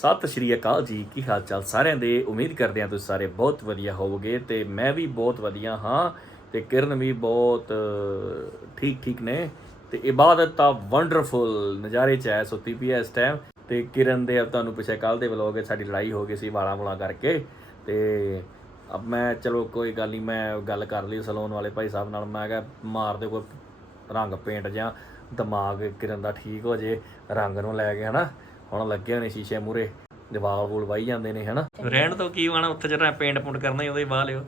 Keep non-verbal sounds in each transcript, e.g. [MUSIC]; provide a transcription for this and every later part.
ਸਤਿ ਸ਼੍ਰੀ ਅਕਾਲ ਜੀ, ਕੀ ਹਾਲ ਚਾਲ ਸਾਰਿਆਂ ਦੇ? ਉਮੀਦ ਕਰਦੇ ਹਾਂ ਤੁਸੀਂ ਸਾਰੇ ਬਹੁਤ ਵਧੀਆ ਹੋਵੋਗੇ ਤੇ ਮੈਂ ਵੀ ਬਹੁਤ ਵਧੀਆ ਹਾਂ ਤੇ ਕਿਰਨ ਵੀ ਬਹੁਤ ਠੀਕ ਠੀਕ ਨੇ ਤੇ ਇਬਾਦਤ ਤਾਂ ਵੰਡਰਫੁਲ ਨਜ਼ਾਰੇ ਚ ਹੈ ਸੁੱਤੀ ਪਈ ਹੈ ਇਸ ਟਾਈਮ ਤੇ ਕਿਰਨ ਦੇ ਤੁਹਾਨੂੰ ਪਿਛੇ ਕੱਲ ਦੇ ਵਲੋਗ ਵਿੱਚ ਸਾਡੀ ਲੜਾਈ ਹੋ ਗਈ ਸੀ ਵਾਲਾ ਮੁਲਾ ਕਰਕੇ ਤੇ ਅਬ ਮੈਂ, ਚਲੋ ਕੋਈ ਗੱਲ ਨਹੀਂ, ਮੈਂ ਗੱਲ ਕਰ ਲਈ ਸਲੂਨ ਵਾਲੇ ਭਾਈ ਸਾਹਿਬ ਨਾਲ, ਮੈਂ ਕਿਹਾ ਮਾਰ ਦੇ ਕੋਈ ਰੰਗ ਪੇਂਟ ਜਾਂ ਦਿਮਾਗ ਕਿਰਨ ਦਾ ਠੀਕ ਹੋ ਜੇ, ਰੰਗ ਨੂੰ ਲੈ ਕੇ ਹਨਾ। ਹੁਣ ਲੱਗੇ ਹੋਣੇ ਸ਼ੀਸ਼ੇ ਮੂਰੇ ਦੀਵਾਲ ਵੂਲ ਵਾਈ ਜਾਂਦੇ ਨੇ ਹਨਾ? ਰਹਿਣ ਤੋਂ ਕੀ ਆਣਾ ਉੱਥੇ ਜਿਹੜਾ ਪੇਂਟ ਪੁੰਟ ਕਰਨਾ ਹੀ ਉਹਦੇ ਹੀ ਵਾਹ ਲਿਓ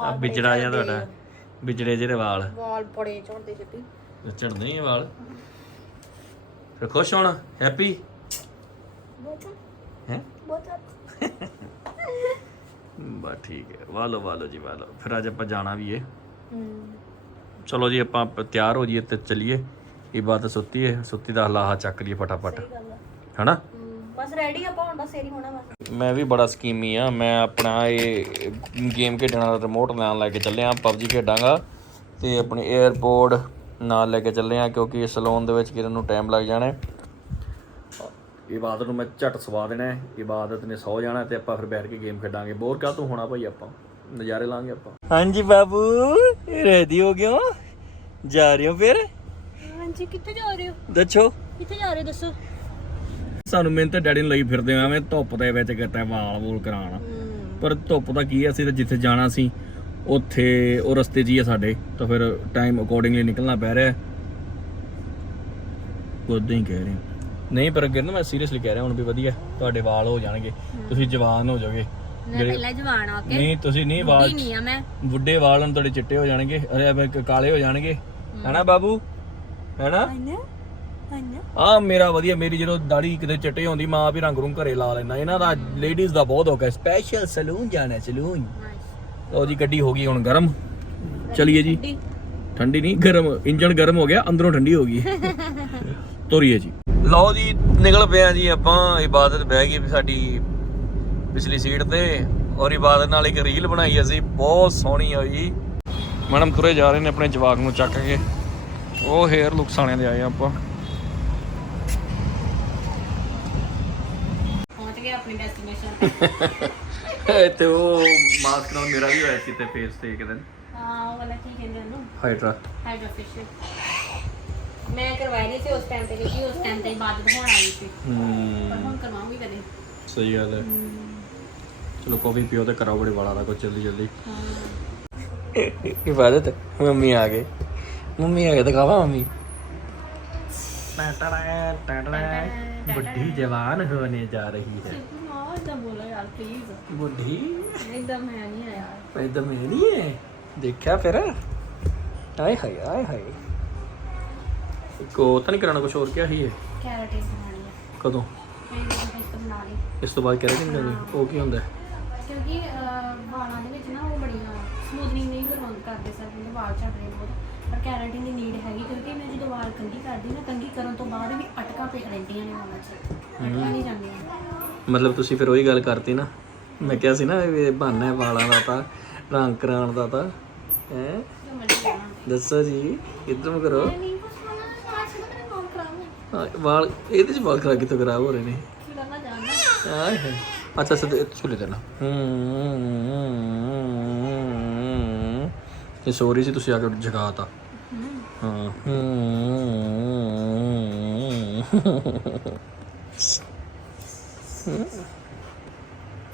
ਆ ਵਿਜੜਾ ਜਾਂ ਤੁਹਾਡਾ। ਵਿਜੜੇ ਜਿਹੇ ਵਾਲ। ਵਾਲ ਬੜੇ ਝੜਦੇ ਛੱਡੀ ਝੜਦੇ ਨਹੀਂ ਇਹ ਵਾਲ। ਫਿਰ ਖੁਸ਼ ਹੋਣਾ? ਹੈਪੀ ਹੈ? ਬਾ ਠੀਕ ਹੈ। ਵਾਲੋ ਵਾਲੋ ਜੀ ਵਾਲੋ ਫਿਰ ਅੱਜ ਆਪਾਂ ਜਾਣਾ ਵੀ ਏ। ਚਲੋ ਜੀ ਆਪਾਂ ਤਿਆਰ ਹੋ ਜਾਈਏ ਤੇ ਚੱਲੀਏ। ਇਬਾਦਤ ਸੁੱਤੀ ਹੈ ਸੁੱਤੀ ਦਾ ਲਾਹਾ ਚੱਕ ਲਈਏ ਫਟਾਫਟ। ਹਨਾ? ਬਸ ਰੈਡੀ ਆਪਾਂ ਹੁਣ ਬਸ ਇਹੀ ਹੋਣਾ ਬਸ। ਮੈਂ ਵੀ ਬੜਾ ਸਕੀਮੀ ਆ ਮੈਂ ਆਪਣਾ ਇਹ ਗੇਮ ਖੇਡਣ ਵਾਲਾ ਰਿਮੋਟ ਨਾਲ ਲੈ ਕੇ ਚੱਲਿਆ ਪਬਜੀ ਖੇਡਾਂਗਾ ਤੇ ਆਪਣੇ 에어ਪੋਰਟ ਨਾਲ ਲੈ ਕੇ ਚੱਲੇ ਆ ਕਿਉਂਕਿ ਸਲੂਨ ਦੇ ਵਿੱਚ ਕਿਰਨ ਨੂੰ ਟਾਈਮ ਲੱਗ ਜਾਣਾ ਹੈ। ਇਬਾਦਤ ਨੂੰ ਮੈਂ ਝਟ ਸਵਾ ਦੇਣਾ ਹੈ। ਇਬਾਦਤ ਨੇ ਸੌ ਜਾਣਾ ਤੇ ਆਪਾਂ ਫਿਰ ਬੈਠ ਕੇ ਗੇਮ ਖੇਡਾਂਗੇ। ਬੋਰ ਕਾ ਤੂੰ ਹੋਣਾ ਭਾਈ ਆਪਾਂ? ਨਜ਼ਾਰੇ ਲਾਂਗੇ ਆਪਾਂ। ਹਾਂਜੀ ਬਾਬੂ ਰੈਡੀ ਹੋ ਗਿਓ ਜਾ ਰਹੇ ਹੋ ਫਿਰ? ਹਾਂਜੀ ਕਿੱਥੇ ਜਾ ਰਹੇ ਹੋ? ਦੱਸੋ। ਕਿੱਥੇ ਜਾ ਰਹੇ ਹੋ ਦੱਸੋ? ਸਾਨੂੰ ਮਿਹਨਤ ਤੇ ਡੈਡੀ ਨੂੰ ਲਈ ਫਿਰਦੇ ਆ ਐਵੇਂ ਧੁੱਪ ਦੇ ਵਿੱਚ ਕਿਤੇ ਵਾਲ ਵੂਲ ਕਰਾਉਣ। ਪਰ ਧੁੱਪ ਦਾ ਕੀ ਹੈ ਅਸੀਂ ਤਾਂ ਜਿੱਥੇ ਜਾਣਾ ਸੀ ਉੱਥੇ ਉਹ ਰਸਤੇ 'ਚ ਹੀ ਆ ਸਾਡੇ ਤਾਂ ਫਿਰ ਟਾਈਮ ਅਕੋਰਡਿੰਗਲੀ ਨਿਕਲਣਾ ਪੈ ਰਿਹਾ। ਉਦਾਂ ਹੀ ਕਹਿ ਰਹੇ। ਨਹੀਂ ਪਰ ਗਿਰਨ ਮੈਂ ਸੀਰੀਅਸਲੀ ਕਹਿ ਰਿਹਾ ਹੁਣ ਵੀ ਵਧੀਆ ਤੁਹਾਡੇ ਵਾਲ ਹੋ ਜਾਣਗੇ ਤੁਸੀਂ ਜਵਾਨ ਹੋ ਜਾਓਗੇ। ਮੈਂ ਪਹਿਲਾਂ ਜਵਾਨ ਆ ਕੇ ਨਹੀਂ ਤੁਸੀਂ ਨਹੀਂ ਵਾਲ ਨਹੀਂ ਆ ਮੈਂ। ਬੁੱਢੇ ਵਾਲ ਹੁਣ ਤੁਹਾਡੇ ਚਿੱਟੇ ਹੋ ਜਾਣਗੇ ਅਰੇ ਕਾਲੇ ਹੋ ਜਾਣਗੇ। ਹੈਨਾ ਬਾਬੂ? ਹੈਨਾ? ਆ ਮੇਰਾ ਵਧੀਆ ਮੇਰੀ ਜਦੋਂ ਦਾੜੀ ਕਿਤੇ ਚਿੱਟੇ ਹੁੰਦੀ ਮਾਂ ਵੀ ਰੰਗ ਰੂੰਗ ਘਰੇ ਲਾ ਲੈਣਾ ਇਹਨਾਂ ਦਾ ਲੇਡੀਜ਼ ਦਾ ਬਹੁਤ ਔਖਾ ਸਪੈਸ਼ਲ ਸਲੂਨ ਜਾਣਾ ਸਲੂਨ ਲਓ ਜੀ ਗੱਡੀ ਹੋ ਗਈ ਹੁਣ ਗਰਮ। ਚਲਿਏ ਜੀ। ਠੰਡੀ ਨਹੀਂ ਗਰਮ। ਇੰਜਨ ਗਰਮ ਹੋ ਗਿਆ ਅੰਦਰੋਂ ਠੰਡੀ ਹੋ ਗਈ ਤੋਰੀਏ [LAUGHS] ਜੀ। ਲਓ ਜੀ ਨਿਕਲ ਪਿਆ ਜੀ ਆਪਾਂ। ਇਬਾਦਤ ਬਹਿ ਗਈ ਵੀ ਸਾਡੀ ਪਿਛਲੀ ਸੀਟ ਤੇ। ਔਰ ਇਬਾਦਤ ਨਾਲ ਇੱਕ ਰੀਲ ਬਣਾਈ ਅਸੀਂ। ਬਹੁਤ ਸੋਹਣੀ ਹੋਈ ਮੈਡਮ ਤੁਰੇ ਜਾ ਰਹੇ ਨੇ ਆਪਣੇ ਜਵਾਕ ਨੂੰ ਚੱਕ ਕੇ। ਉਹ ਹੇਅਰ ਲੁਕਸਾਣਿਆਂ ਦੇ ਆਏ ਆਪਾਂ। ਪਹੁੰਚ ਗਏ ਆਪਣੀ ਡੈਸਟੀਨੇਸ਼ਨ [LAUGHS] ਤੇ। ਉਹ ਮਾਸਕ ਨਾਲ ਮੇਰਾ ਵੀ ਹੋਇਆ ਸੀ ਤੇ ਫੇਸ ਤੇ ਇੱਕ ਦਿਨ। ਹਾਂ ਉਹ ਵਾਲਾ ਕੀ ਕਹਿੰਦੇ ਉਹਨੂੰ? ਹਾਈਡਰਾ ਹਾਈਡਰਾ ਫੇਸ਼ੀਅਲ ਮੈਂ ਕਰਵਾਈ ਨਹੀਂ ਸੀ ਉਸ ਟਾਈਮ ਤੇ ਕਿਉਂਕਿ ਉਸ ਟਾਈਮ ਤੇ ਬਾਅਦ ਆਈ ਸੀ। ਪਰ ਹੂੰ ਹੁਣ ਕਰਵਾਉਂਗੀ ਕਦੇ। ਸਹੀ ਗੱਲ ਹੈ। ਚਲੋ ਕਾਫੀ ਪੀਓ ਤੇ ਕਰਾਓ ਬੜੇ ਵਾਲਾ ਦਾ ਕੋਈ ਜਲਦੀ ਜਲਦੀ [LAUGHS] ਇਬਾਦਤ ਮੰਮੀ ਆ ਗਏ। ਮੰਮੀ ਆ ਗਏ ਦਿਖਾਵਾ ਮੰਮੀ। ਟਾਟਾ ਟਾਟਾ ਬੁੱਢੀ ਜਵਾਨ ਹੋਣੇ ਜਾ ਰਹੀ ਹੈ। ਇਦਾਂ ਬੋਲੋ ਯਾਰ ਪਲੀਜ਼ ਬੁੱਢੀ? ਇਦਾਂ ਮੈਂ ਨਹੀਂ ਆ ਯਾਰ। ਪੈਦਾ ਮੈਂ ਨਹੀਂ ਹੈ ਦੇਖਿਆ ਫਿਰ। ਆਏ ਹਾਏ ਆਏ ਹਾਏ। ਕੋ ਤਾਂ ਨਹੀਂ ਕਰਾਣਾ ਕੁਝ ਹੋਰ ਕਿਆ ਹੀ ਹੈ ਕੈਰੇਟਿਨ ਬਣਾਉਣੀ ਹੈ ਕਦੋਂ? ਮੈਂ ਇਹ ਤਾਂ ਬਣਾ ਲਈ। ਇਸ ਤੋਂ ਬਾਅਦ ਕਰਾਂਗੇ ਨਹੀਂ ਉਹ ਕੀ ਹੁੰਦਾ? ਹੈ? ਕਿਉਂਕਿ ਅਹ, ਵਾਲਾਂ ਦੇ ਵਿੱਚ ਨਾ ਉਹ ਬੜੀਆਂ ਸਮੂਥਨਿੰਗ ਨਹੀਂ ਕਰਵਾਉਂ ਕਰਦੇ ਸਰ ਮੇਰੇ ਵਾਲ ਝੜ ਰਹੇ ਬਹੁਤ। ਪਰ ਕੈਰਾਟਿਨ ਦੀ ਨੀਡ ਹੈਗੀ ਕਿਉਂਕਿ ਮੈਂ ਜਦੋਂ ਵਾਲ ਕੰਘੀ ਕਰਦੀ ਨਾ ਕੰਘੀ ਕਰਨ ਤੋਂ ਬਾਅਦ ਵੀ ਅਟਕਾਂ ਪੈ ਰਹਿੰਦੀਆਂ ਨੇ ਵਾਲਾਂ 'ਚ। ਅਟਕਾਂ ਨਹੀਂ ਜਾਂਦੀਆਂ। ਮਤਲਬ ਤੁਸੀਂ ਫਿਰ ਉਹੀ ਗੱਲ ਕਰਤੀ ਨਾ। ਮੈਂ ਕਿਹਾ ਸੀ ਨਾ ਵੀ ਇਹ ਬਹਾਨਾ ਹੈ ਵਾਲਾਂ ਦਾ ਤਾਂ ਰੰਗ ਕਰਾਉਣ ਦਾ ਤਾਂ। ਹੈ? ਜੋ ਮਰਜ਼ੀ ਲੈਣਾ ਦੱਸੋ ਜੀ ਕਿੱਧਰ ਨੂੰ ਕਰੋ। ਨਹੀਂ ਕੁਛ ਹੋਣਾ ਅੱਜ ਤਾਂ ਮੇਰੇ ਵਾਲ ਹੈ ਇਹਦੇ ਚ ਵਾਲ ਖਰਾਬ ਕਿੱਥੋਂ ਖਰਾਬ ਹੋ ਰਹੇ ਨੇ? ਕੀ ਕਰਨਾ ਜਾਣਦਾ ਆਏ ਅੱਛਾ ਸਦ ਛੁੱਲੇ ਦੇਣਾ ਇਹ ਸੋਰੀ ਸੀ ਤੁਸੀਂ ਆ ਕੇ ਜਗਾਤਾ। ਹਾਂ।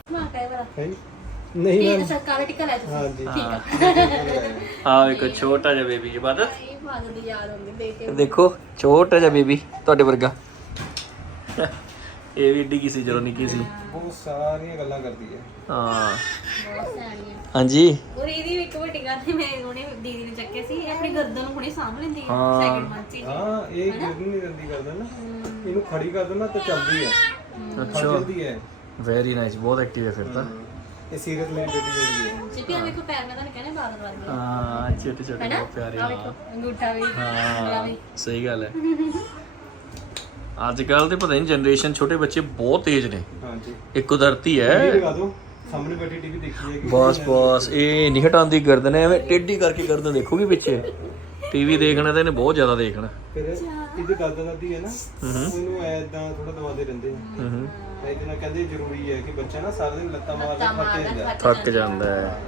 ਮੈਂ ਕਹਿ ਬਰਾ ਨਹੀਂ ਠੀਕ ਹੈ ਸਰਕਾਰ ਟਿਕਾ ਲੈ ਤੁਸੀਂ। ਹਾਂਜੀ। ਠੀਕ ਆ। ਇੱਕ ਛੋਟਾ ਜਿਹਾ ਬੇਬੀ ਇਹ ਬਾਦ ਦੀ ਯਾਦ ਆਉਂਦੀ ਦੇਖ ਕੇ ਦੇਖੋ ਛੋਟਾ ਜਿਹਾ ਬੇਬੀ ਤੁਹਾਡੇ ਵਰਗਾ। ਇਹ ਵੀ ਏਡੀ ਕੀ ਸੀ ਜਦੋਂ ਨਿੱਕੀ ਸੀ? ਬਹੁਤ ਸਾਰੀਆਂ ਗੱਲਾਂ ਕਰਦੀ ਹੈ। ਹਾਂ। ਹਾਂਜੀ। ਔਰ ਇਹਦੀ ਵੀ ਇੱਕ ਵੱਡੀ ਗੱਲ ਤੇ ਮੈਂ ਉਹਨੇ ਦੀਦੀ ਨੇ ਚੱਕਿਆ ਸੀ ਇਹ ਆਪਣੀ ਗਰਦਨ ਨੂੰ ਹੁਣੇ ਸਾਂਭ ਲੈਂਦੀ ਹੈ ਹਾਂ। ਸੈਕਿੰਡ ਮੰਥ ਚ ਹੀ। ਹਾਂ ਇਹ ਗਿਰ ਨਹੀਂ ਦਿੰਦੀ ਕਰਦਾ ਨਾ। ਇਹਨੂੰ ਖੜੀ ਕਰ ਦੋ ਨਾ ਤਾਂ ਚੱਲਦੀ ਹੈ। ਅੱਛਾ। ਚੱਲਦੀ ਹੈ। ਵੈਰੀ ਨਾਈਸ ਬਹੁਤ ਐਕਟਿਵ ਹੈ ਫਿਰ ਤਾਂ। ਇਹ ਸੀਰੀਅਸ ਮੇਰੀ ਬੇਟੀ ਜਿਹੜੀ ਹੈ। ਜਿੱਪੀ ਆ ਵੇਖੋ ਪੈਰ ਮੈਂ ਤੁਹਾਨੂੰ ਕਹਿੰਦਾ ਬਾਦਲ ਵਾਲੇ ਹਾਂ ਛੋਟੇ ਛੋਟੇ ਬਹੁਤ ਪਿਆਰੇ ਆ ਵੇਖੋ ਹਾਂ ਅੰਗੂਠਾ ਵੀ ਹਾਂ ਵੀ। ਸਹੀ ਗੱਲ ਹੈ। [LAUGHS] ਅੱਜ ਕੱਲ ਤੇ ਪਤਾ ਨਹੀਂ ਜਨਰੇਸ਼ਨ ਛੋਟੇ ਬੱਚੇ ਬਹੁਤ ਤੇਜ਼ ਨੇ। ਹਾਂਜੀ। ਇਹ ਕੁਦਰਤੀ ਇਹ ਹੈ ਲਗਾ ਦੋ ਸਾਹਮਣੇ ਬੈਠੀ ਟੀਵੀ ਦੇਖੀ ਹੈ ਬਸ ਬਸ। ਇਹ ਨਹੀਂ ਹਟਾਉਂਦੀ ਗਰਦਨ ਐਵੇਂ ਟੇਢੀ ਕਰਕੇ ਗਰਦਨ ਦੇਖੂਗੀ ਪਿੱਛੇ। ਟੀਵੀ ਦੇਖਣਾ ਤਾਂ ਇਹਨੇ ਬਹੁਤ ਜ਼ਿਆਦਾ ਦੇਖਣਾ। ਫਿਰ ਇਹਦੇ ਦਾਦਾ ਦਾਦੀ ਹੈ ਨਾ ਉਹਨੂੰ ਐਦਾਂ ਥੋੜਾ ਦਵਾਦੇ ਰਹਿੰਦੇ ਆ। ਹੂੰ ਤਾਂ ਇਹਦੇ ਨਾਲ ਕਹਿੰਦੇ ਜ਼ਰੂਰੀ ਹੈ ਕਿ ਬੱਚਾ ਨਾ ਸਾਰਾ ਦਿਨ ਲੱਤਾਂ ਮਾਰਦਾ ਥੱਕ ਜਾਂਦਾ। ਥੱਕ ਜਾਂਦਾ ਹੈ।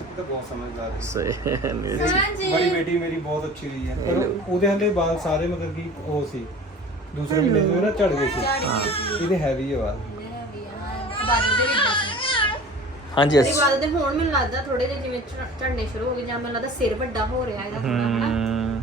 ਇਹ ਤਾਂ ਬਹੁਤ ਸਮਝਦਾਰ ਹੈ। ਸਹੀ ਨਹੀਂ ਮੇਰੀ ਬੜੀ ਬੇਟੀ ਮੇਰੀ ਬਹੁਤ ਅੱਛੀ ਰਹੀ ਹੈ। ਪਰ ਉਹਦੇ ਹੰਦੇ ਵਾਲ ਸਾਰੇ ਮਤਲਬ ਕਿ ਉਹ ਸੀ। ਦੂਸਰੇ ਮਹੀਨੇ ਤੋਂ ਨਾ ਝੜ ਗਏ ਸੀ। ਇਹਦੇ ਹੈਵੀ ਹੈ ਵਾਲ ਇਬਾਦਤ ਦੇ ਵਿੱਚ ਹਾਂਜੀ ਅਸ- ਇਬਾਦਤ ਦੇ ਹੁਣ ਮੈਨੂੰ ਲੱਗਦਾ ਥੋੜੇ ਜਿਹੇ ਜਿਵੇਂ ਝ- ਝੜਨੇ ਸ਼ੁਰੂ ਹੋ ਗਏ ਜਾਂ ਮੈਨੂੰ ਲੱਗਦਾ ਸਿਰ ਵੱਡਾ ਹੋ ਰਿਹਾ ਇਹਦਾ ਥੋੜਾ ਹਨਾ। ਹਮ,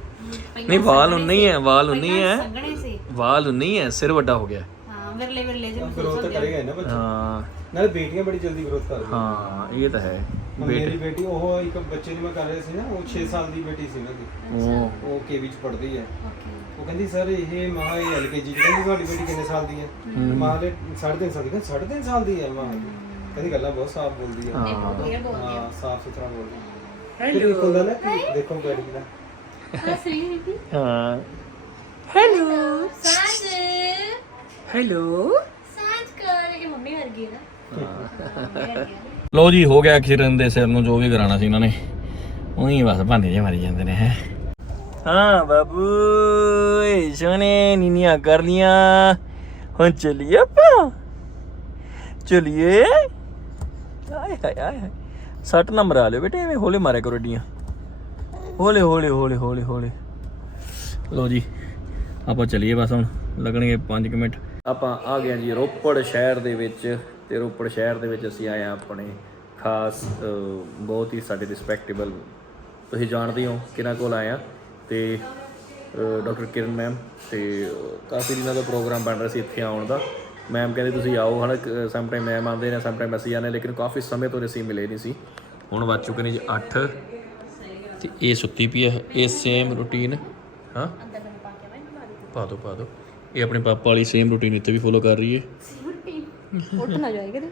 ਪਹਿਲਾਂ ਨਹੀਂ ਵਾਲ ਸੰਘਣੇ ਉਨੇ ਹੀ ਹੈ ਵਾਲ ਉਨੇ ਹੀ ਪਹਿਲਾਂ ਹੈ। ਸੰਘਣੇ ਸੀ। ਵਾਲ ਉਨੇ ਹੀ ਹੈ ਸਿਰ ਵੱਡਾ ਹੋ ਗਿਆ। ਹਾਂ ਵਿਰਲੇ ਵਿਰਲੇ ਜਿਹੇ ਗਰੋਥ ਤਾਂ ਕਰੇਗਾ ਹੀ ਨਾ ਬੱਚਾ। ਹਾਂ। ਨਾਲੇ ਬੇਟੀਆਂ ਬੜੀ ਜਲਦੀ ਗਰੋਥ ਕਰਦੀਆਂ ਹਾਂ ਇਹ ਤਾਂ ਹੈ। ਹੁਣ ਮੇਰੀ ਬੇਟੀ ਉਹ ਇੱਕ ਬੱਚੇ ਦੀ ਮੈਂ ਕਰ ਰਿਹਾ ਸੀ ਨਾ ਉਹ 6 ਸਾਲ ਦੀ ਬੇਟੀ ਸੀ ਨਾ ਦੀ ਉਹ ਉਹ ਕੇ ਵਿੱਚ ਪੜ੍ਹਦੀ ਹੈ। ਓਕੇ। ਉਹ ਕਹਿੰਦੀ ਸਰ ਇਹ ਮਾਂ ਇਹ ਐਲਕੇਜੀ ਕਹਿੰਦੀ ਤੁਹਾਡੀ ਬੇਟੀ ਕਿੰਨੇ ਸਾਲ ਦੀ ਹੈ? ਮਾਂ ਦੇ 3.5 ਸਾਲ ਦੀ ਕਹਿੰਦੀ 3.5 ਸਾਲ ਦੀ ਹੈ ਮਾਂ ਕਹਿੰਦੀ ਗੱਲਾਂ ਬਹੁਤ ਸਾਫ਼ ਬੋਲਦੀ ਹੈ। ਬਹੁਤ ਵਧੀਆ ਬੋਲਦੀ ਹਾਂ ਸਾਫ਼ ਸੁਥਰਾ ਬੋਲਦੀ ਹੈ ਹੈਲੋ ਹੁੰਦਾ ਨਾ ਕਿ ਦੇਖੋ ਬੇਟੀ ਦਾ। ਆ ਸਹੀ ਬੀਬੀ ਹਾਂ। ਹੈਲੋ ਸਾਂਝ। ਹੈਲੋ ਸਾਂਝ ਕਰ ਇਹ ਮੰਮੀ ਵਰਗੀ ਹੈ ਨਾ। ਲੋ ਜੀ ਹੋ ਗਿਆ ਕਿਰਨ ਦੇ ਸਿਰ ਨੂੰ ਜੋ ਵੀ ਕਰਾਣਾ ਸੀ ਇਹਨਾਂ ਨੇ। ਉਹੀ ਬਸ ਭਾਂਡੇ ਜੇ ਮਾਰੀ ਜਾਂਦੇ ਨੇ ਹੈ। ਹਾਂ ਬਾਬੂ ਏ ਸੋਨੇ ਨੀਨੀਆਂ ਕਰ ਲੀਆਂ ਹੁਣ ਚਲੀਏ ਆਪਾਂ। ਚਲੀਏ। ਆਏ ਹਾਏ, ਆਏ ਸੱਟ ਨੰਬਰ ਆ ਲਿਓ ਬੇਟੇ, ਐਵੇਂ ਹੌਲੇ ਮਾਰਿਆ ਕਰੋ ਏਡੀਆਂ ਹੌਲੇ ਹੌਲੇ ਹੌਲੇ ਹੌਲੇ ਹੌਲੇ। ਲੋ ਜੀ, ਆਪਾਂ ਚਲੀਏ ਬਸ ਹੁਣ। ਲੱਗਣਗੇ 5 ਮਿੰਟ। ਆਪਾਂ ਆ ਗਏ ਜੀ ਰੋਪੜ ਸ਼ਹਿਰ ਦੇ ਵਿੱਚ। ਤੇ ਰੋਪੜ ਸ਼ਹਿਰ ਦੇ ਵਿੱਚ ਅਸੀਂ ਆਏ ਹਾਂ ਆਪਣੇ ਖਾਸ ਬਹੁਤ ਹੀ ਸਾਡੇ ਰਿਸਪੈਕਟੇਬਲ ਤੁਸੀਂ ਜਾਣਦੇ ਹੋ, ਕਿਹਨਾਂ ਕੋਲ ਆਏ ਹਾਂ? ਤੇ ਡਾਕਟਰ ਕਿਰਨ ਮੈਮ ਤੇ ਕਾਫੀ ਦਿਨਾਂ ਦਾ ਪ੍ਰੋਗਰਾਮ ਬਣ ਰਿਹਾ ਸੀ ਇੱਥੇ ਆਉਣ ਦਾ। ਮੈਮ ਕਹਿੰਦੇ ਤੁਸੀਂ ਆਓ ਹਣ ਸਮ ਟਾਈਮ ਮੈਮ ਆਉਂਦੇ ਨੇ ਸਮ ਟਾਈਮ ਅਸੀਂ ਆਉਂਦੇ ਲੇਕਿਨ ਕਾਫੀ ਸਮੇਂ ਤੋਂ ਅਸੀਂ ਮਿਲੇ ਨਹੀਂ ਸੀ। ਹੁਣ ਵੱਜ ਚੁੱਕੇ ਨੇ ਜੀ 8 ਤੇ ਇਹ ਸੁੱਤੀ ਪਈ ਹੈ ਇਹ ਸੇਮ ਰੂਟੀਨ ਹਾਂ? ਪਾ ਦੋ ਪਾ ਦੋ। ਇਹ ਆਪਣੇ ਪਾਪਾ ਵਾਲੀ ਸੇਮ ਰੂਟੀਨ ਇੱਥੇ ਵੀ ਫੋਲੋ ਕਰ ਰਹੀ ਹੈ। ਉੱਠ ਨਾ ਜਾਏ ਕਿਤੇ।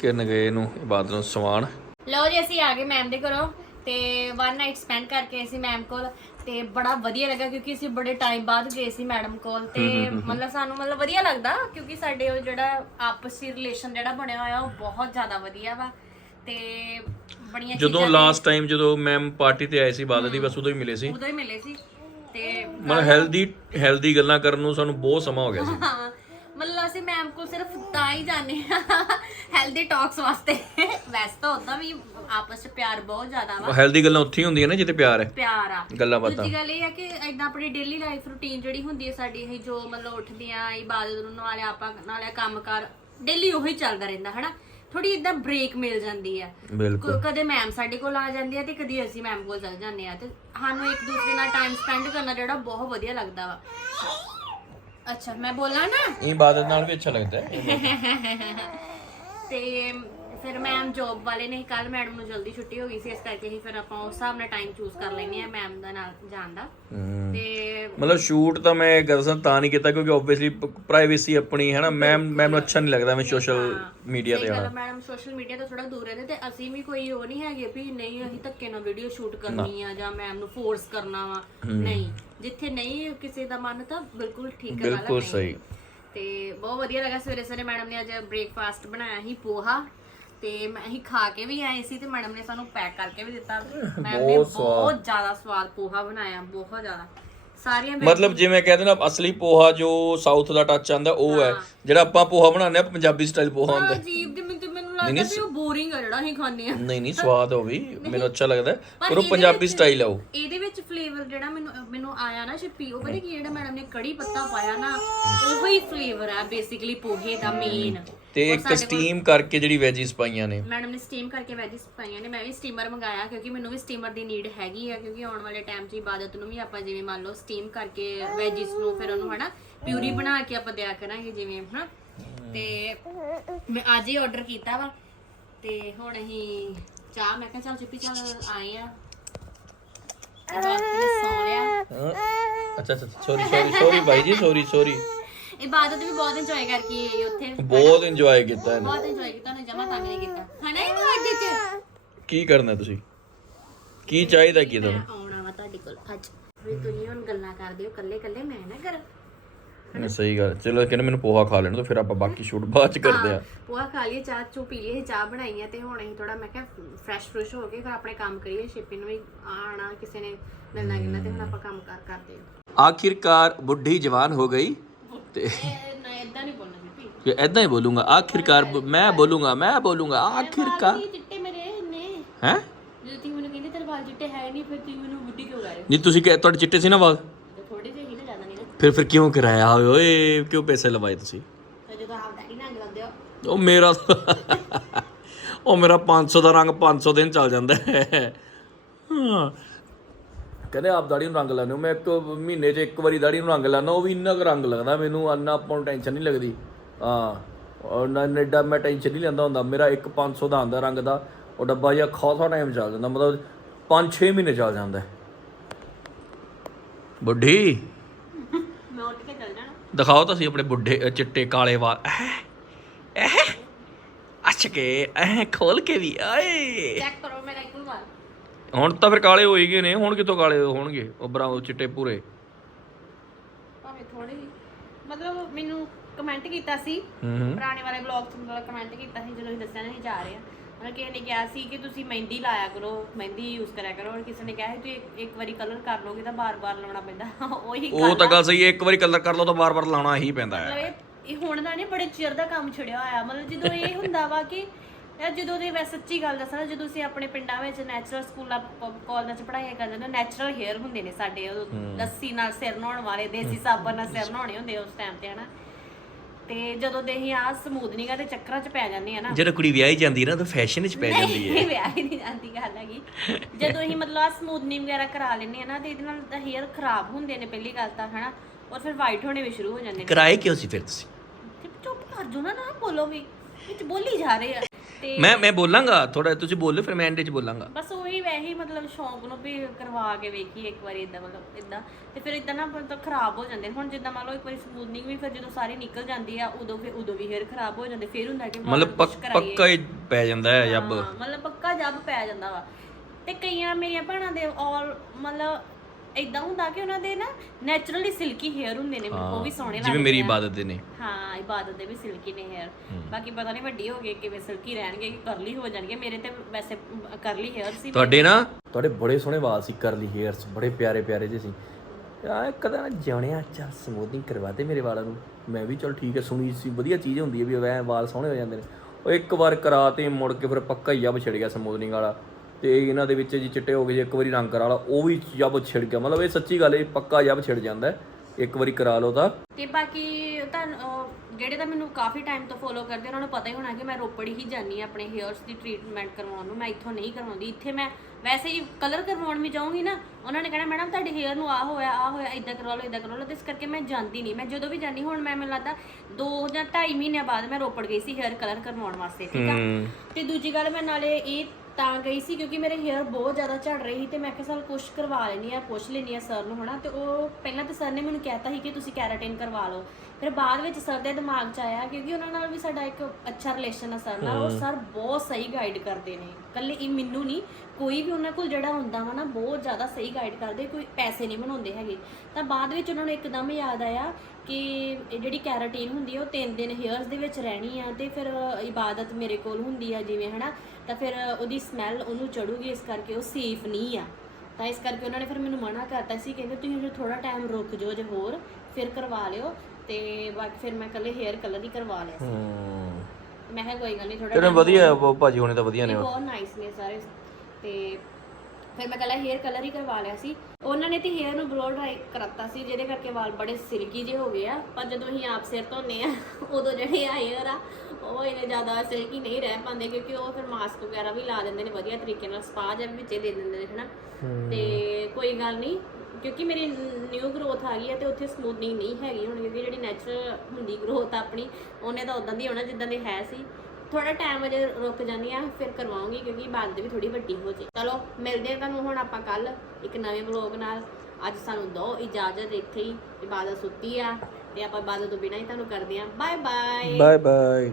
ਕਿਰਨ ਗਏ ਨੂੰ ਇਬਾਦਤ ਨੂੰ ਸਵਾਨ ਲਓ ਜੀ ਅਸੀਂ ਆ ਗਏ ਮੈਮ ਦੇ ਘਰੋਂ ਤੇ ਵਨ ਨਾਈਟ ਸਪੈਂਡ ਕਰਕੇ ਅਸੀਂ ਮੈਮ ਕੋਲ। ਤੇ ਬੜਾ ਵਧੀਆ ਲੱਗਾ ਕਿਉਂਕਿ ਅਸੀਂ ਬੜੇ ਟਾਈਮ ਬਾਅਦ ਗਏ ਸੀ ਮੈਡਮ ਕੋਲ ਤੇ ਮਤਲਬ ਸਾਨੂੰ ਮਤਲਬ ਵਧੀਆ ਲੱਗਦਾ ਕਿਉਂਕਿ ਸਾਡੇ ਉਹ ਜਿਹੜਾ ਆਪਸੀ ਰਿਲੇਸ਼ਨ ਜਿਹੜਾ ਬਣਿਆ ਹੋਇਆ ਉਹ ਬਹੁਤ ਜ਼ਿਆਦਾ ਵਧੀਆ ਵਾ ਤੇ ਬੜੀਆਂ ਜਦੋਂ ਲਾਸਟ ਟਾਈਮ ਜਦੋਂ ਮੈਮ ਪਾਰਟੀ ਤੇ ਆਏ ਸੀ ਇਬਾਦਤ ਦੀ ਬਸ ਉਦੋਂ ਹੀ ਮਿਲੇ ਸੀ। ਉਦੋਂ ਹੀ ਮਿਲੇ ਸੀ ਤੇ ਮਤਲਬ ਹੈਲਦੀ ਹੈਲਦੀ ਗੱਲਾਂ ਕਰਨ ਨੂੰ ਸਾਨੂੰ ਬਹੁਤ ਸਮਾਂ ਹੋ ਗਿਆ ਸੀ। ਹਾਂ ਮਤਲਬ ਅਸੀਂ ਮੈਮ ਕੋਲ ਸਿਰਫ ਤਾਂ ਹੀ ਜਾਂਦੇ ਆ ਹੈਲਦੀ ਟਾਕਸ ਵਾਸਤੇ। ਵੈਸੇ ਤਾਂ ਉਦਾਂ ਵੀ ਆਪਸ ਚ ਪਿਆਰ ਬਹੁਤ ਜ਼ਿਆਦਾ ਵਾ। ਹੈਲਦੀ ਗੱਲਾਂ ਉੱਥੇ ਹੀ ਹੁੰਦੀਆਂ ਨੇ ਜਿੱਥੇ ਪਿਆਰ ਹੈ। ਪਿਆਰ ਆ। ਗੱਲਾਂ ਬਾਤਾਂ। ਦੂਜੀ ਗੱਲ ਇਹ ਹੈ ਕਿ ਇਦਾਂ ਆਪਣੀ ਡੇਲੀ ਲਾਈਫ ਰੁਟੀਨ ਜਿਹੜੀ ਹੁੰਦੀ ਹੈ ਸਾਡੀ ਇਹ ਜੋ ਮਤਲਬ ਉੱਠਦੀਆਂ ਇਬਾਦਤ ਨੂੰ ਨਾਲੇ ਆਪਾਂ ਨਾਲੇ ਕੰਮਕਾਰ ਡੇਲੀ ਉਹੀ ਚੱਲਦਾ ਰਹਿੰਦਾ ਹਨਾ? ਥੋੜੀ ਇਦਾਂ ਬ੍ਰੇਕ ਮਿਲ ਜਾਂਦੀ ਹੈ। ਬਿਲਕੁਲ। ਕਦੇ ਮੈਮ ਸਾਡੇ ਕੋਲ ਆ ਜਾਂਦੀ ਹੈ ਤੇ ਕਦੀ ਅਸੀਂ ਮੈਮ ਕੋਲ ਚਲ ਜਾਂਦੇ ਆ। ਤੇ ਸਾਨੂੰ ਇੱਕ ਦੂਸਰੇ ਨਾਲ ਟਾਈਮ ਸਪੈਂਡ ਕਰਨਾ ਜਿਹੜਾ ਬਹੁਤ ਵਧੀਆ ਲੱਗਦਾ ਵਾ। ਅੱਛਾ ਮੈਂ ਬੋਲਾਂ ਨਾ? ਇਹ ਇਬਾਦਤ ਨਾਲ ਵੀ ਅੱਛਾ ਲੱਗਦਾ ਹੈ। ਤੇ ਫਿਰ ਮੈਮ ਜੌਬ ਵਾਲੇ ਨੇ ਕੱਲ ਮੈਡਮ ਨੂੰ ਜਲਦੀ ਛੁੱਟੀ ਹੋ ਗਈ ਸੀ ਇਸ ਕਰਕੇ ਹੀ ਫਿਰ ਆਪਾਂ ਉਸ ਹਿਸਾਬ ਨਾਲ ਟਾਈਮ ਚੂਜ਼ ਕਰ ਲੈਂਦੇ ਆ ਮੈਮ ਦਾ ਨਾਲ ਜਾਣ ਦਾ। ਤੇ ਮਤਲਬ ਸ਼ੂਟ ਤਾਂ ਮੈਂ ਗਰਸਨ ਤਾਂ ਨਹੀਂ ਕੀਤਾ ਕਿਉਂਕਿ ਆਬਵੀਅਸਲੀ ਪ੍ਰਾਈਵੇਸੀ ਆਪਣੀ ਹੈ ਨਾ ਮੈਮ ਮੈਮ ਨੂੰ ਅੱਛਾ ਨਹੀਂ ਲੱਗਦਾ ਮੈਂ ਸੋਸ਼ਲ ਮੀਡੀਆ ਤੇ ਆ, ਮੈਡਮ ਸੋਸ਼ਲ ਮੀਡੀਆ ਤੋਂ ਥੋੜਾ ਦੂਰ ਰਹਿੰਦੇ ਤੇ ਅਸੀਂ ਵੀ ਕੋਈ ਉਹ ਨਹੀਂ ਹੈਗੇ ਵੀ ਨਹੀਂ ਅਸੀਂ ਧੱਕੇ ਨਾਲ ਵੀਡੀਓ ਸ਼ੂਟ ਕਰਨੀ ਆ ਜਾਂ ਮੈਮ ਨੂੰ ਫੋਰਸ ਕਰਨਾ ਵਾ ਨਹੀਂ। ਜਿੱਥੇ ਨਹੀਂ ਕਿਸੇ ਦਾ ਮਨ ਤਾਂ ਬਿਲਕੁਲ ਠੀਕ ਹੈ ਬਿਲਕੁਲ ਸਹੀ। ਤੇ ਬਹੁਤ ਵਧੀਆ ਲੱਗਾ ਸਵੇਰੇ ਸਵੇਰੇ ਮੈਡਮ ਨੇ ਅੱਜ ਬ੍ਰੇਕਫਾਸਟ ਬਣਾਇਆ ਸੀ ਪੋਹਾ। ਤੇ ਮੈਂ ਹੀ ਖਾ ਕੇ ਵੀ ਆਏ ਸੀ ਤੇ ਮੈਡਮ ਨੇ ਸਾਨੂੰ ਪੈਕ ਕਰਕੇ ਵੀ ਦਿੱਤਾ। ਮੈਮ ਨੇ ਬਹੁਤ ਜ਼ਿਆਦਾ ਸਵਾਦ ਪੋਹਾ ਬਣਾਇਆ ਬਹੁਤ ਜ਼ਿਆਦਾ। ਸਾਰੀਆਂ ਮਤਲਬ ਜਿਵੇਂ ਕਹਿੰਦੇ ਨਾ ਅਸਲੀ ਪੋਹਾ ਜੋ ਸਾਊਥ ਦਾ ਟੱਚ ਆਂਦਾ ਉਹ ਹੈ। ਜਿਹੜਾ ਆਪਾਂ ਪੋਹਾ ਬਣਾਉਂਦੇ ਆ ਪੰਜਾਬੀ ਸਟਾਈਲ ਪੋਹਾ ਹੁੰਦਾ। ਅਜੀਬ ਦੀ ਮੈਨੂੰ ਤੇ ਮੈਨੂੰ ਲੱਗਦਾ ਵੀ ਉਹ ਬੋਰਿੰਗ ਆ ਜਿਹੜਾ ਅਸੀਂ ਖਾਂਦੇ ਆ। ਨਹੀਂ ਨਹੀਂ ਸਵਾਦ ਉਹ ਵੀ। ਮੈਨੂੰ ਅੱਛਾ ਲੱਗਦਾ ਹੈ, ਪਰ ਉਹ ਪੰਜਾਬੀ ਸਟਾਈਲ ਆ ਉਹ। ਇਹਦੇ ਵਿੱਚ ਫਲੇਵਰ ਜਿਹੜਾ ਮੈਨੂੰ ਮੈਨੂੰ ਆਇਆ ਨਾ ਸ਼ਿਪੀ ਉਹ ਪਤਾ ਕੀ ਜਿਹੜਾ ਮੈਡਮ ਨੇ ਕੜੀ ਪੱਤਾ ਪਾਇਆ ਨਾ ਉਹੀ ਫਲੇਵਰ ਆ ਬੇਸਿਕਲੀ ਪੋਹੇ ਦਾ ਮੇਨ ਤੇ ਇੱਕ ਸਟੀਮ ਕਰਕੇ ਜਿਹੜੀ ਵੈਜੀਸ ਪਾਈਆਂ ਨੇ। ਮੈਡਮ ਨੇ ਸਟੀਮ ਕਰਕੇ ਵੈਜਿਸ ਪਾਈਆਂ ਨੇ। ਮੈਂ ਵੀ ਸਟੀਮਰ ਮੰਗਾਇਆ ਕਿਉਂਕਿ ਮੈਨੂੰ ਵੀ ਸਟੀਮਰ ਦੀ ਨੀਡ ਹੈਗੀ ਆ ਕਿਉਂਕਿ ਆਉਣ ਵਾਲੇ ਟਾਈਮ 'ਚ ਇਬਾਦਤ ਨੂੰ ਵੀ ਆਪਾਂ ਜਿਵੇਂ ਮੰਨ ਲਓ ਸਟੀਮ ਕਰਕੇ ਵੈਜਿਸ ਨੂੰ ਫਿਰ ਉਹਨੂੰ ਹਨਾ ਪਿਊਰੀ ਬਣਾ ਕੇ ਆਪਾਂ ਦਿਆ ਕਰਾਂਗੇ ਜਿਵੇਂ ਹਨਾ। ਤੇ ਮੈਂ ਅੱਜ ਹੀ ਆਰਡਰ ਕੀਤਾ ਵਾ ਤੇ ਹੁਣ ਅਸੀਂ ਚਾਹ ਮੈਂ ਕਿਹਾ ਚੱਲ ਚਿੱਪੀ ਚੱਲ ਆਏ ਆ। ਇਬਾਦਤ ਨੇ ਸੌ ਲਿਆ। ਹਾਂ। ਅੱਛਾ ਅੱਛਾ ਸੌਰੀ ਸੌਰੀ ਸੌਰੀ ਭਾਈ ਜੀ ਸੌਰੀ ਸੌਰੀ ਇਬਾਦਤ ਵੀ ਬਹੁਤ ਇੰਜੋਏ ਕਰਕੇ ਆਈ ਉੱਥੇ। ਬਹੁਤ ਇੰਜੋਏ ਕੀਤਾ ਇਹਨੇ। ਬਹੁਤ ਇੰਜੋਏ ਕੀਤਾ ਉਹਨੇ ਜਮਾ ਤੰਗ ਨਹੀਂ ਕੀਤਾ। ਹਨਾ ਇਬਾਦਤ ਕੀ ਕਰਨਾ ਤੁਸੀਂ? ਕੀ ਚਾਹੀਦਾ ਕੀ ਤੁਹਾਨੂੰ ਮੈਂ ਆਉਣਾ ਵਾ ਤੁਹਾਡੇ ਕੋਲ ਅੱਜ। ਵੀ ਤੁਸੀਂ ਹੁਣ ਗੱਲਾਂ ਕਰਦੇ ਹੋ ਕੱਲੇ ਕੱਲੇ ਮੈਂ ਨਾ ਕਰ ਸਹੀ ਗੱਲ ਚਲੋ ਕਹਿੰਦੇ ਮੈਨੂੰ ਪੋਹਾ ਖਾ ਲੈਣ ਤੋਂ ਫਿਰ ਆਪਾਂ ਬਾਕੀ ਸ਼ੂਟ ਬਾਅਦ ਚ ਕਰਦੇ ਆ ਪੋਹਾ ਖਾ ਲਈਏ ਚਾਹ ਚੂ ਪੀ ਲਈਏ ਚਾਹ ਬਣਾਈ ਹੈ ਤੇ ਹੁਣ ਅਸੀਂ ਥੋੜਾ ਮੈਂ ਕਿਹਾ ਫਰੈਸ਼ ਫਰੈਸ਼ ਹੋ ਕੇ ਫਿਰ ਆਪਣੇ ਕੰਮ ਕਰੀਏ ਸ਼ਿਪਿੰਗ ਨੂੰ ਵੀ ਆਣਾ ਕਿਸੇ ਨੇ ਮਿਲਣਾ ਗਿਲਣਾ ਤੇ ਹੁਣ ਆਪਾਂ ਕੰਮ ਕਰ ਕਰਦੇ ਹਾਂ। ਆਖਿਰਕਾਰ ਬੁੱਢੀ ਜਵਾਨ ਹੋ ਗਈ ਤੇ ਨਾ ਇਦਾਂ ਨਹੀਂ ਬੋਲਣਾ ਬੀਬੀ। ਕਿ ਐਦਾਂ ਹੀ ਬੋਲੂੰਗਾ ਆਖਿਰਕਾਰ ਮੈਂ ਬੋਲੂੰਗਾ ਮੈਂ ਬੋਲੂੰਗਾ ਆਖਿਰਕਾਰ ਚਿੱਟੇ ਮੇਰੇ ਨੇ ਹੈ? ਜਦੋਂ ਤੁਸੀਂ ਮੈਨੂੰ ਕਹਿੰਦੇ ਤੇਰੇ ਵਾਲ ਚਿੱਟੇ ਹੈ ਨਹੀਂ ਫਿਰ ਤੁਸੀਂ ਮੈਨੂੰ ਬੁੱਢੀ ਕਿਉਂ ਕਰ ਰਹੇ ਨਹੀਂ ਤੁਸੀਂ ਕਿ ਤੁਹਾਡੇ ਚਿੱਟੇ ਸੀ ਨਾ ਵਾਲ ਹੋ ਥੋੜੇ ਜਿਹੇ ਹੀ ਨਾ ਜ਼ਿਆਦਾ ਨਹੀਂ ਨਾ ਫਿਰ ਫਿਰ ਕਿਉਂ ਕਰਾਇਆ ਓਏ ਓਏ ਕਿਉਂ ਪੈਸੇ ਲਵਾਏ ਤੁਸੀਂ? ਤੇ ਜਦੋਂ ਆਪ ਡੈਡੀ ਨਾਲ ਹੋ। ਉਹ ਮੇਰਾ ਉਹ ਮੇਰਾ 500 ਦਾ ਰੰਗ 500 ਦਿਨ ਚੱਲ ਜਾਂਦਾ ਹੈ। ਹਾਂ। ਕਹਿੰਦੇ ਆਪ ਦਾੜੀ ਨੂੰ ਰੰਗ ਲਾਉਂਦੇ ਹੋ। ਮੈਂ ਇੱਕ ਮਹੀਨੇ 'ਚ ਇੱਕ ਵਾਰੀ ਦਾੜੀ ਨੂੰ ਰੰਗ ਲਾਉਂਦਾ ਉਹ ਵੀ ਇੰਨਾ ਕੁ ਰੰਗ ਲੱਗਦਾ ਮੈਨੂੰ ਅੰਨਾ ਆਪਾਂ ਨੂੰ ਟੈਨਸ਼ਨ ਨਹੀਂ ਲੱਗਦੀ। ਹਾਂ। ਔਰ ਨਾ ਨੇਡਾ ਮੈਂ ਟੈਨਸ਼ਨ ਨਹੀਂ ਲੈਂਦਾ ਹੁੰਦਾ। ਮੇਰਾ ਇੱਕ 500 ਦਾ ਆਂਦਾ ਰੰਗ ਦਾ ਉਹ ਡੱਬਾ ਜਿਹਾ ਖਾਸਾ ਟਾਈਮ ਚੱਲ ਜਾਂਦਾ। ਮਤਲਬ 5-6 ਮਹੀਨੇ ਚੱਲ ਜਾਂਦਾ। ਬੁੱਢੀ ਦਿਖਾਓ ਤੁਸੀਂ ਆਪਣੇ ਬੁੱਢੇ ਚਿੱਟੇ ਕਾਲੇ ਵਾਲ। ਐ ਐ ਅੱਛ ਕੇ ਐ ਖੋਲ ਕੇ ਵੀ ਓਏ ਚੈੱਕ ਕਰੋ ਮੇਰਾ ਇੱਕ ਵਾਰ ਹੁਣ ਤਾਂ ਫਿਰ ਕਾਲੇ ਹੋ ਹੀ ਗਏ ਨੇ ਹੁਣ ਕਿੱਥੋਂ ਕਾਲੇ ਹੋਣਗੇ? ਉਹ ਬਰਾਉ ਚਿੱਟੇ ਪੂਰੇ ਭਾਵੇਂ ਥੋੜੀ ਮਤਲਬ ਮੈਨੂੰ ਕਮੈਂਟ ਕੀਤਾ ਸੀ ਪੁਰਾਣੇ ਵਾਲੇ ਚ ਮਤਲਬ ਕਮੈਂਟ ਕੀਤਾ ਸੀ ਜਦੋਂ ਅਸੀਂ ਦੱਸਿਆ ਨਹੀਂ ਜਾ ਰਹੇ ਆ ਮਤਲਬ ਕਿਸੇ ਨੇ ਕਿਹਾ ਸੀ ਕਿ ਤੁਸੀਂ ਮਹਿੰਦੀ ਲਾਇਆ ਕਰੋ ਮਹਿੰਦੀ ਯੂਜ਼ ਕਰਿਆ ਕਰੋ ਔਰ ਕਿਸੇ ਨੇ ਕਿਹਾ ਸੀ ਤੁਸੀਂ ਇੱਕ- ਇੱਕ ਵਾਰੀ ਕਲਰ ਕਰ ਲੋਗੇ ਤਾਂ ਬਾਰ-ਬਾਰ ਲਾਉਣਾ ਪੈਂਦਾ। [LAUGHS] ਉਹੀ ਉਹ ਤਾਂ ਗੱਲ ਸਹੀ ਹੈ ਇੱਕ ਵਾਰੀ ਕਲਰ ਕਰ ਲਓ ਤਾਂ ਵਾਰ-ਵਾਰ ਲਾਉਣਾ ਹੀ ਪੈਂਦਾ ਹੈ। ਮਤਲਬ ਇਹ ਇਹ ਹੁਣ ਦਾ ਨਹੀਂ ਬੜੇ ਚਿਰ ਦਾ ਕੰਮ ਛੜਿਆ ਹੋਇਆ। ਮਤਲਬ ਜਦੋਂ ਇਹ ਹੁੰਦਾ ਵਾ ਕਿ ਯਾਰ ਜਦੋਂ ਦੇ ਵੈਸੇ ਸੱਚੀ ਗੱਲ ਦੱਸਾਂ ਨਾ, ਜਦੋਂ ਅਸੀਂ ਆਪਣੇ ਪਿੰਡਾਂ ਵਿੱਚ ਨੈਚੁਰਲ ਸਕੂਲਾਂ ਕਾਲਜਾਂ 'ਚ ਪੜ੍ਹਾਈਆਂ ਕਰਦੇ ਨੇ ਨੈਚੁਰਲ ਹੇਅਰ ਹੁੰਦੇ ਨੇ ਸਾਡੇ। ਉਹ ਲੱਸੀ ਨਾਲ ਸਿਰ ਨਹਾਉਣ ਵਾਲੇ ਦੇਸੀ ਸਾਬਣ ਨਾਲ ਸਿਰ ਨਹਾਉਣੇ ਹੁੰਦੇ ਉਸ ਟਾਈਮ ਤੇ ਹਨਾ? ਤੇ ਜਦੋਂ ਦੇ ਅਸੀਂ ਆ ਸਮੂਦਨਿੰਗਾਂ ਦੇ ਚੱਕਰਾਂ 'ਚ ਪੈ ਜਾਂਦੇ ਆ ਨਾ। ਜਦੋਂ ਕੁੜੀ ਵਿਆਹੀ ਜਾਂਦੀ ਹੈ ਨਾ ਤਾਂ ਫੈਸ਼ਨ ਵਿੱਚ ਪੈ ਜਾਂਦੀ ਹੈ। ਨਹੀਂ ਵਿਆਹ ਹੀ ਨਹੀਂ ਜਾਂਦੀ ਗੱਲ ਹੈਗੀ। ਜਦੋਂ ਅਸੀਂ ਮਤਲਬ ਆ ਸਮੂਦਨਿੰਗ ਵਗੈਰਾ ਕਰਾ ਲੈਂਦੇ ਆ ਨਾ ਤੇ ਇਹਦੇ ਨਾਲ ਤਾਂ ਹੇਅਰ ਖਰਾਬ ਹੁੰਦੇ ਨੇ ਪਹਿਲੀ ਗੱਲ ਤਾਂ ਹਨਾ? ਔਰ ਫਿਰ ਵਾਈਟ ਹੋਣੇ ਵੀ ਸ਼ੁਰੂ ਹੋ ਜਾਂਦੇ ਨੇ। ਕਰਾਏ ਕਿਉਂ ਸੀ ਫਿਰ ਤੁਸੀਂ? ਚੁੱਪ ਕਰ ਜੋ ਨਾ ਨਾ ਬੋਲੋ ਵੀ। ਵਿੱਚ ਬੋਲੀ ਜਾ ਰਹੇ ਆ। ਤੇ ਮੈਂ ਮੈਂ ਬੋਲਾਂਗਾ ਥੋੜਾ ਤੁਸੀਂ ਬੋਲੋ ਫਿਰ ਮੈਂ ਐਂਡ 'ਚ ਬੋਲਾਂਗਾ। ਬਸ ਉਹੀ ਵੈਸੇ ਹੀ ਮਤਲਬ ਸ਼ੌਂਕ ਨੂੰ ਵੀ ਕਰਵਾ ਕੇ ਵੇਖੀ ਇੱਕ ਵਾਰੀ ਇਦਾਂ ਮਤਲਬ ਇਦਾਂ ਤੇ ਫਿਰ ਇਦਾਂ ਨਾ ਮਤਲਬ ਖਰਾਬ ਹੋ ਜਾਂਦੇ ਨੇ। ਹੁਣ ਜਿੱਦਾਂ ਮੰਨ ਲਓ ਇੱਕ ਵਾਰੀ ਸਮੂਥਨਿੰਗ ਵੀ ਫਿਰ ਜਦੋਂ ਸਾਰੀ ਨਿਕਲ ਜਾਂਦੀ ਆ ਉਦੋਂ ਫਿਰ ਉਦੋਂ ਵੀ ਹੇਅਰ ਖਰਾਬ ਹੋ ਜਾਂਦੇ ਫਿਰ ਹੁੰਦਾ ਕਿ ਵਾਲ ਮਤਲਬ ਕੁਛ ਪੱਕ- ਕਰਾਈਏ। ਪੱਕਾ ਹੀ ਪੈ ਜਾਂਦਾ ਹੈ ਜੱਬ। ਹਾਂ, ਮਤਲਬ ਪੱਕਾ ਜੱਬ ਪੈ ਜਾਂਦਾ ਵਾ। ਤੇ ਕਈਆਂ ਮੇਰੀਆਂ ਭੈਣਾਂ ਦੇ ਆਲ ਮਤਲਬ ਇਦਾਂ ਹੁੰਦਾ ਕਿ ਉਹਨਾਂ ਦੇ ਨਾ ਨੈਚੁਰਲੀ ਸਿਲਕੀ ਹੇਅਰ ਹੁੰਦੇ ਨੇ ਮੈਨੂੰ ਉਹ ਵੀ ਸੋਹਣੇ ਲੱਗਦੇ ਜਿਵੇਂ ਮੇਰੀ ਆ। ਇਬਾਦਤ ਦੇ ਨੇ। ਹਾਂ ਇਬਾਦਤ ਦੇ ਵੀ ਸਿਲਕੀ ਨੇ ਹੇਅਰ ਬਾਕੀ ਪਤਾ ਨਹੀਂ ਵੱਡੀ ਹੋ ਗਏ ਕਿਵੇਂ ਸਿਲਕੀ ਰਹਿਣਗੇ ਕਿ ਕਰਲੀ ਹੋ ਜਾਣਗੇ। ਮੇਰੇ ਤੇ ਵੈਸੇ ਕਰਲੀ ਹੇਅਰ ਸੀ ਤੁਹਾਡੇ ਨਾ? ਤੁਹਾਡੇ ਬੜੇ ਸੋਹਣੇ ਵਾਲ ਸੀ ਕਰਲੀ ਹੇਅਰਸ ਬੜੇ ਪਿਆਰੇ ਪਿਆਰੇ ਜਿਹੇ ਸੀ। ਆ ਕਦਾ ਨਾ ਜਾਣਿਆ ਚੱਲ ਸਮੂਥਿੰਗ ਕਰਵਾ ਦੇ ਮੇਰੇ ਵਾਲਾਂ ਨੂੰ। ਮੈਂ ਵੀ ਚਲ ਠੀਕ ਹੈ ਸੁਣੀ ਸੀ ਵਧੀਆ ਚੀਜ਼ ਹੁੰਦੀ ਹੈ ਵੀ ਵਾਲ ਸੋਹਣੇ ਹੋ ਜਾਂਦੇ ਨੇ। ਉਹ ਇੱਕ ਵਾਰ ਕਰਾ ਤੇ ਮੁੜ ਕੇ ਫਿਰ ਪੱਕਾ ਹੀ ਜੱਬ ਛਿੜ ਗਿਆ ਸਮੂਥਿੰਗ ਵਾਲਾ। ਤੇ ਇਹਨਾਂ ਦੇ ਵਿੱਚ ਜੀ ਚਿੱਟੇ ਹੋ ਗਏ ਜੇ ਇੱਕ ਵਾਰੀ ਰੰਗ ਕਰਾ ਲਾ ਉਹ ਵੀ ਜੱਬ ਛਿੜ ਗਿਆ। ਮਤਲਬ ਇਹ ਸੱਚੀ ਗੱਲ ਹੈ ਪੱਕਾ ਜੱਬ ਛਿੜ ਜਾਂਦਾ ਹੈ। ਇੱਕ ਵਾਰੀ ਕਰਾ ਲਓ ਤਾਂ। ਤੇ ਬਾਕੀ ਤਾਂ ਜਿਹੜੇ ਤਾਂ ਮੈਨੂੰ ਕਾਫੀ ਟਾਈਮ ਤੋਂ ਫੋਲੋ ਕਰਦੇ ਉਹਨਾਂ ਨੂੰ ਪਤਾ ਹੀ ਹੋਣਾ ਕਿ ਮੈਂ ਰੋਪੜ ਹੀ ਜਾਨੀ ਆ ਆਪਣੇ ਹੇਅਰਸ ਦੀ ਟ੍ਰੀਟਮੈਂਟ ਕਰਵਾਉਣ ਨੂੰ। ਮੈਂ ਇੱਥੋਂ ਨਹੀਂ ਕਰਵਾਉਂਦੀ। ਇੱਥੇ ਮੈਂ ਵੈਸੇ ਹੀ ਕਲਰ ਕਰਵਾਉਣ ਵੀ ਜਾਊਂਗੀ ਨਾ ਉਹਨਾਂ ਨੇ ਕਹਿਣਾ ਮੈਡਮ ਤੁਹਾਡੇ ਹੇਅਰ ਨੂੰ ਆ ਹੋਇਆ ਆ ਹੋਇਆ ਇਦਾਂ ਕਰਵਾ ਲਓ ਇਦਾਂ ਕਰਵਾ ਲਓ। ਤੇ ਇਸ ਕਰਕੇ ਮੈਂ ਜਾਂਦੀ ਨਹੀਂ। ਮੈਂ ਜਦੋਂ ਵੀ ਜਾਂਦੀ ਹੁਣ ਮੈਂ ਮੈਨੂੰ ਲੱਗਦਾ 2 ਜਾਂ 2.5 ਮਹੀਨਿਆਂ ਬਾਅਦ ਮੈਂ ਰੋਪੜ ਗਈ ਸੀ ਹੇਅਰ ਕਲਰ ਕਰਵਾਉਣ ਵਾਸਤੇ ਠੀਕ ਆ? ਤੇ ਦੂਜੀ ਗੱਲ ਮੈਂ ਨਾਲੇ ਇਹ ਤਾਂ ਗਈ ਸੀ ਕਿਉਂਕਿ ਮੇਰੇ ਹੇਅਰ ਬਹੁਤ ਜ਼ਿਆਦਾ ਝੜ ਰਹੀ ਸੀ ਤੇ ਮੈਂ ਕਿਹਾ ਚੱਲ ਕੁਛ ਕਰਵਾ ਲੈਣੀ ਆ ਪੁੱਛ ਲੈਣੀ ਆ ਸਰ ਨੂੰ ਹਨਾ ਤੇ ਉਹ ਪਹਿਲਾਂ ਤਾਂ ਸਰ ਨੇ ਮੈਨੂੰ ਕਹਿਤਾ ਸੀ ਕਿ ਤੁਸੀਂ ਕੈਰਾਟਿਨ ਕਰਵਾ ਲਓ। ਫਿਰ ਬਾਅਦ ਵਿੱਚ ਸਰ ਦੇ ਦਿਮਾਗ 'ਚ ਆਇਆ ਕਿਉਂਕਿ ਉਹਨਾਂ ਨਾਲ ਵੀ ਸਾਡਾ ਇੱਕ ਅੱਛਾ ਰਿਲੇਸ਼ਨ ਆ ਸਰ ਨਾਲ ਉਹ ਸਰ ਬਹੁਤ ਸਹੀ ਗਾਈਡ ਕਰਦੇ ਨੇ। ਕੱਲੇ ਇਹ ਮੈਨੂੰ ਨਹੀਂ ਕੋਈ ਵੀ ਉਹਨਾਂ ਕੋਲ ਜਿਹੜਾ ਹੁੰਦਾ ਵਾ ਨਾ ਬਹੁਤ ਜ਼ਿਆਦਾ ਸਹੀ ਗਾਈਡ ਕਰਦੇ ਕੋਈ ਪੈਸੇ ਨਹੀਂ ਬਣਾਉਂਦੇ ਹੈਗੇ। ਤਾਂ ਬਾਅਦ ਵਿੱਚ ਉਹਨਾਂ ਨੂੰ ਇੱਕਦਮ ਯਾਦ ਆਇਆ ਕਿ ਇਹ ਜਿਹੜੀ ਕੈਰਾਟੀਨ ਹੁੰਦੀ ਆ ਉਹ ਤਿੰਨ ਦਿਨ ਹੇਅਰਸ ਦੇ ਵਿੱਚ ਰਹਿਣੀ ਆ ਤੇ ਫਿਰ ਇਬਾਦਤ ਮੇਰੇ ਕੋਲ ਹੁੰਦੀ ਆ ਜਿਵੇਂ ਹਨਾ ਤਾਂ ਫਿਰ ਉਹਦੀ ਸਮੈਲ ਉਹਨੂੰ ਚੜੂਗੀ ਇਸ ਕਰਕੇ ਉਹ ਸੇਫ ਨਹੀਂ ਆ। ਤਾਂ ਇਸ ਕਰਕੇ ਉਹਨਾਂ ਨੇ ਫਿਰ ਮੈਨੂੰ ਮਨਾ ਕਰਤਾ ਸੀ ਕਹਿੰਦੇ ਤੁਸੀਂ ਜੇ ਥੋੜਾ ਟਾਈਮ ਰੁਕ ਜਾਓ ਜੇ ਹੋਰ ਫਿਰ ਕਰਵਾ ਲਿਓ। ਤੇ ਬਾਕੀ ਫਿਰ ਮੈਂ ਕੱਲੇ ਹੇਅਰ ਕਲਰ ਹੀ ਕਰਵਾ ਲਿਆ ਸੀ। ਮੈਂ ਕਿਹਾ ਕੋਈ ਗੱਲ ਨਹੀਂ ਥੋੜਾ ਵਧੀਆ ਭਾਜੀ ਹੋਣੇ ਤਾਂ ਵਧੀਆ ਨੇ। ਬਹੁਤ ਨਾਈਸ ਨੇ ਸਾਰੇ। ਤੇ ਫਿਰ ਮੈਂ ਕੱਲਾ ਹੇਅਰ ਕਲਰ ਹੀ ਕਰਵਾ ਲਿਆ ਸੀ। ਉਹਨਾਂ ਨੇ ਤੇ ਹੇਅਰ ਨੂੰ ਬਲੋ ਡਰਾਈ ਕਰਾਤਾ ਸੀ ਜਿਹਦੇ ਕਰਕੇ ਵਾਲ ਬੜੇ ਸਿਲਕੀ ਜਿਹੇ ਹੋ ਗਏ ਆ। ਪਰ ਜਦੋਂ ਅਸੀਂ ਆਪ ਸਿਰ ਧੋਨੇ ਆ ਉਦੋਂ ਜਿਹੜੇ ਆ ਹੇਅਰ ਆ ਉਹ ਇਹਨੇ ਜ਼ਿਆਦਾ ਸਿਲਕੀ ਨਹੀਂ ਰਹਿ ਪਾਉਂਦੇ ਕਿਉਂਕਿ ਉਹ ਫਿਰ ਮਾਸਕ ਵਗੈਰਾ ਵੀ ਲਾ ਦਿੰਦੇ ਨੇ ਵਧੀਆ ਤਰੀਕੇ ਨਾਲ ਸਪਾ ਵੀ ਵਿੱਚੇ ਦੇ ਦਿੰਦੇ ਨੇ ਹਨਾ। ਤੇ ਕੋਈ ਗੱਲ ਨਹੀਂ ਕਿਉਂਕਿ ਮੇਰੀ ਨਿਊ ਗਰੋਥ ਆ ਗਈ ਹੈ ਤੇ ਉੱਥੇ ਸਮੂਥਨਿੰਗ ਨਹੀਂ ਹੈਗੀ ਹੁਣ ਕਿਉਂਕਿ ਜਿਹੜੀ ਨੈਚੁਰਲ ਹੁੰਦੀ ਗਰੋਥ ਆਪਣੀ ਉਹਨੇ ਤਾਂ ਉਦਾਂ ਦੀ ਹੋਣਾ ਜਿੱਦਾਂ ਦੀ ਹੈ ਸੀ। ਥੋੜਾ ਟਾਈਮ ਅਜੇ ਰੁਕ ਜਾਂਦੀ ਆ, ਫਿਰ ਕਰਵਾਉਂਗੀ ਕਿਉਂਕਿ ਬਾਅਦ ਵੀ ਥੋੜੀ ਵੱਡੀ ਹੋ ਜੇ। ਚਲੋ, ਮਿਲਦੇ ਆ ਤੁਹਾਨੂੰ ਹੁਣ ਆਪਾਂ ਕੱਲ ਇੱਕ ਨਵੇਂ ਵਲੌਗ ਨਾਲ। ਅੱਜ ਸਾਨੂੰ ਦੋ ਇਜਾਜ਼ਤ, ਇੱਥੇ ਹੀ ਇਬਾਦਤ ਸੁੱਤੀ ਆ, ਤੇ ਆਪਾਂ ਇਬਾਦਤ ਤੋਂ ਬਿਨਾਂ ਹੀ ਤੁਹਾਨੂੰ ਕਰਦੇ ਆ। Bye bye bye bye